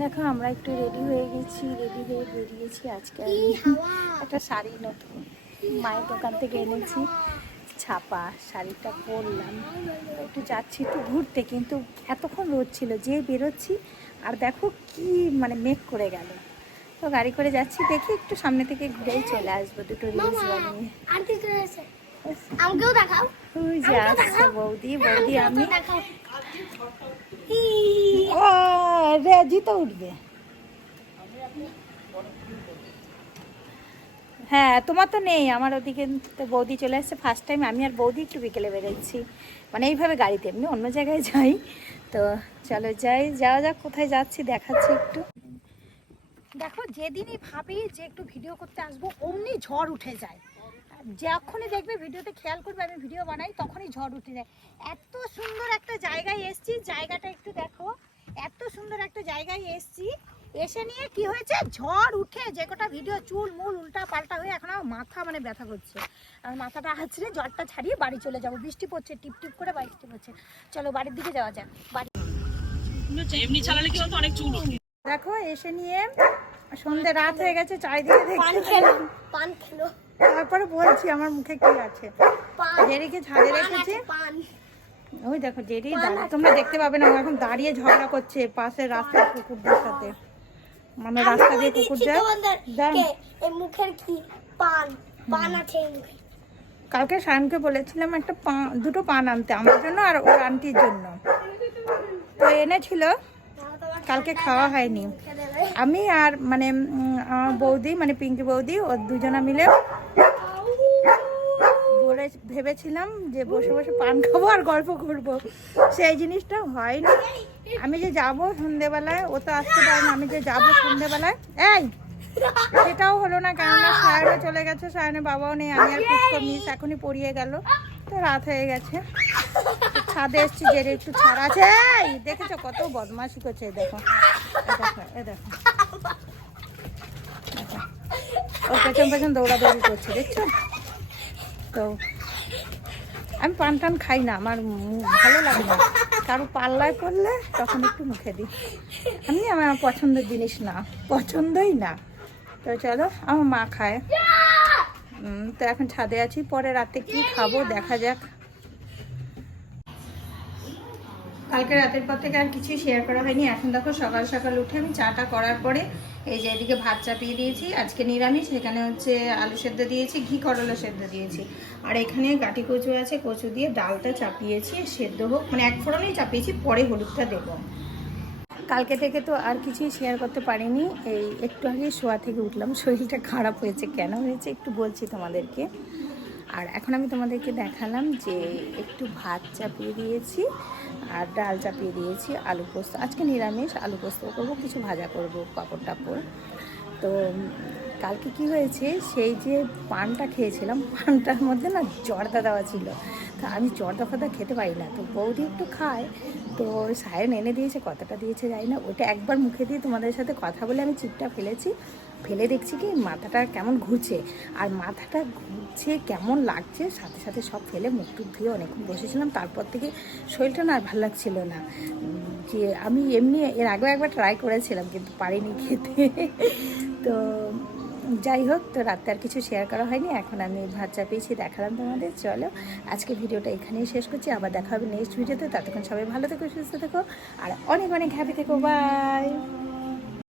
দেখো আমরা একটু রেডি হয়ে গেছি, রেডি হয়ে বেরিয়েছি। আজকে আমি একটা শাড়ি নতুন মায়ের দোকান থেকে এনেছি, ছাপা শাড়িটা পরলাম। একটু যাচ্ছি একটু ঘুরতে, কিন্তু এতক্ষণ রোদ ছিল, যে বেরোচ্ছি আর দেখো কি মানে মেঘ করে গেল। তো গাড়ি করে যাচ্ছি, দেখি একটু সামনে থেকে ঘুরেই চলে আসবো দুটো রিলস বানিয়ে। আমাকেও দেখাও। ওই যে আসছে বৌদি, বৌদি আমি রেজি তো উঠবে। হ্যাঁ তোমার তো নেই, আমার ওদিকে তো বৌদি চলে আসছে ফার্স্ট টাইম। আমি আর বৌদি একটু বিকেলে বেরোচ্ছি, মানে এইভাবে গাড়িতে, এমনি অন্য জায়গায় যাই। তো চলো যাই, যাওয়া যাক। কোথায় যাচ্ছি দেখাচ্ছি একটু। দেখো যেদিনই ভাবি যে একটু ভিডিও করতে আসবো, অমনি ঝড় উঠে যায়। যখনই দেখবে ভিডিওতে খেয়াল করবে আমি ভিডিও বানাই, তখনই ঝড় উঠে যায়। এত সুন্দর একটা জায়গায় এসছি, জায়গাটা একটু দেখো, এত সুন্দর একটা জায়গায় এসছি, এসে নিয়ে কি হয়েছে, ঝড় উঠে যে কটা ভিডিও চুল মুল উল্টা পাল্টা হয়ে এখন আমার মাথা মানে ব্যথা করছে। আর মাথাটা হাঁচড়ে ঝড়টা ছাড়িয়ে বাড়ি চলে যাবো। বৃষ্টি পড়ছে, টিপ টিপ করে বৃষ্টি পড়ছে। চলো বাড়ির দিকে যাওয়া যাক। বাড়ি এমনি চালালে কি বলতো অনেক চুল ওঠে। দেখো এসে নিয়ে সন্ধ্যে রাত হয়ে গেছে, চারিদিকে দেখছি পান খেলো। তারপরে বলছি আমার মুখে কি আছে। জেরিকে ছাদে রেখেছি, ওই দেখো জেরি তোমরা দেখতে পাবে না, ও এখন দাঁড়িয়ে ঝগড়া করছে পাশে রাস্তার কুকুরদের সাথে। মানে রাস্তা দিয়ে কুকুর যায়। মুখের কি পান পান আছে মুখে। কালকে সায়নকে বলেছিলাম একটা দুটো পান আনতে আমার জন্য আর ওর আন্টির জন্য, তো এনেছিল, কালকে খাওয়া হয়নি। আমি আর মানে আমার বৌদি, মানে পিঙ্কি বৌদি, ওর দুজনা মিলে ভেবেছিলাম যে বসে বসে পান খাবো আর গল্প করবো, সেই জিনিসটা হয়নি। আমি যে যাবো সন্ধেবেলায়, ও তো আসতে পারে না, আমি যে যাবো সন্ধেবেলায়, এই সেটাও হলো না। কেননা সায়নে চলে গেছে, সায়নের বাবাও নেই, আমি আর পুষ্কর মিস এখনই পড়িয়ে গেল, তো রাত হয়ে গেছে। ছাদে এসছি, যে একটু ছাড়া আছে। এই দেখেছো কত বদমাশি করছে, দেখো এ দেখো ওর পেছন পেছন দৌড়াদৌড়ি করছে, দেখছো তো। আমি পান টান খাই না, আমার ভালো লাগে না, কারো পাল্লায় পড়লে তখন একটু মুখে দিই। আমার পছন্দের জিনিস না, পছন্দই না। তো চলো, আমার মা খায়। তো এখন ছাদে আছি, পরে রাতে কি খাবো দেখা যাক। কালকে রাতের পর থেকে আর কিছুই শেয়ার করা হয়নি। এখন দেখো সকাল সকাল উঠে আমি চাটা করার পরে এই যে এদিকে ভাত চাপিয়ে দিয়েছি, আজকে নিরামিষ। এখানে হচ্ছে আলু সেদ্ধ দিয়েছি, ঘি করলা সেদ্ধ দিয়েছি, আর এখানে গাটি কচু আছে, কচু দিয়ে ডালটা চাপিয়েছি, সেদ্ধ হোক, মানে এক ফোড়নেই চাপিয়েছি, পরে হলুদটা দেবো। কালকে থেকে তো আর কিছুই শেয়ার করতে পারিনি। এই একটু আগে শোয়া থেকে উঠলাম, শরীরটা খারাপ হয়েছে, কেন হয়েছে একটু বলছি তোমাদেরকে। আর এখন আমি তোমাদেরকে দেখালাম যে একটু ভাত চাপিয়ে দিয়েছি আর ডাল চাপিয়ে দিয়েছি, আলু পোস্ত, আজকে নিরামিষ, আলু পোস্ত করবো, কিছু ভাজা করব, পাঁপড় টাপড়। তো কালকে কি হয়েছে, সেই যে পানটা খেয়েছিলাম, পানটার মধ্যে না জর্দা দেওয়া ছিল। তা আমি জর্দা ফর্দা খেতে পারি না, তো বৌদি একটু খায়, তো সায়ন এনে দিয়েছে, কতটা দিয়েছে জানি না। ওটা একবার মুখে দিয়ে তোমাদের সাথে কথা বলে আমি চিপটা ফেলেছি, ফেলে দেখছি কি মাথাটা কেমন ঘুরছে, আর মাথাটা ঘুরছে কেমন লাগছে, সাথে সাথে সব ফেলে মুখ টুক ধুয়ে অনেকক্ষণ বসেছিলাম। তারপর থেকে শরীরটা না আর ভালো লাগছিল না। যে আমি এমনি এর আগেও একবার ট্রাই করেছিলাম, কিন্তু পারিনি খেতে। তো যাই হোক, তো রাতে আর কিছু শেয়ার করা হয়নি। এখন আমি ভাত চাপিয়েছি, দেখালাম তোমাদের। চলো আজকে ভিডিওটা এখানেই শেষ করছি, আবার দেখা হবে নেক্সট ভিডিওতে। ততক্ষণ সবাই ভালো থেকো, সুস্থ থেকো, আর অনেক অনেক হ্যাপি থেকো। বাই।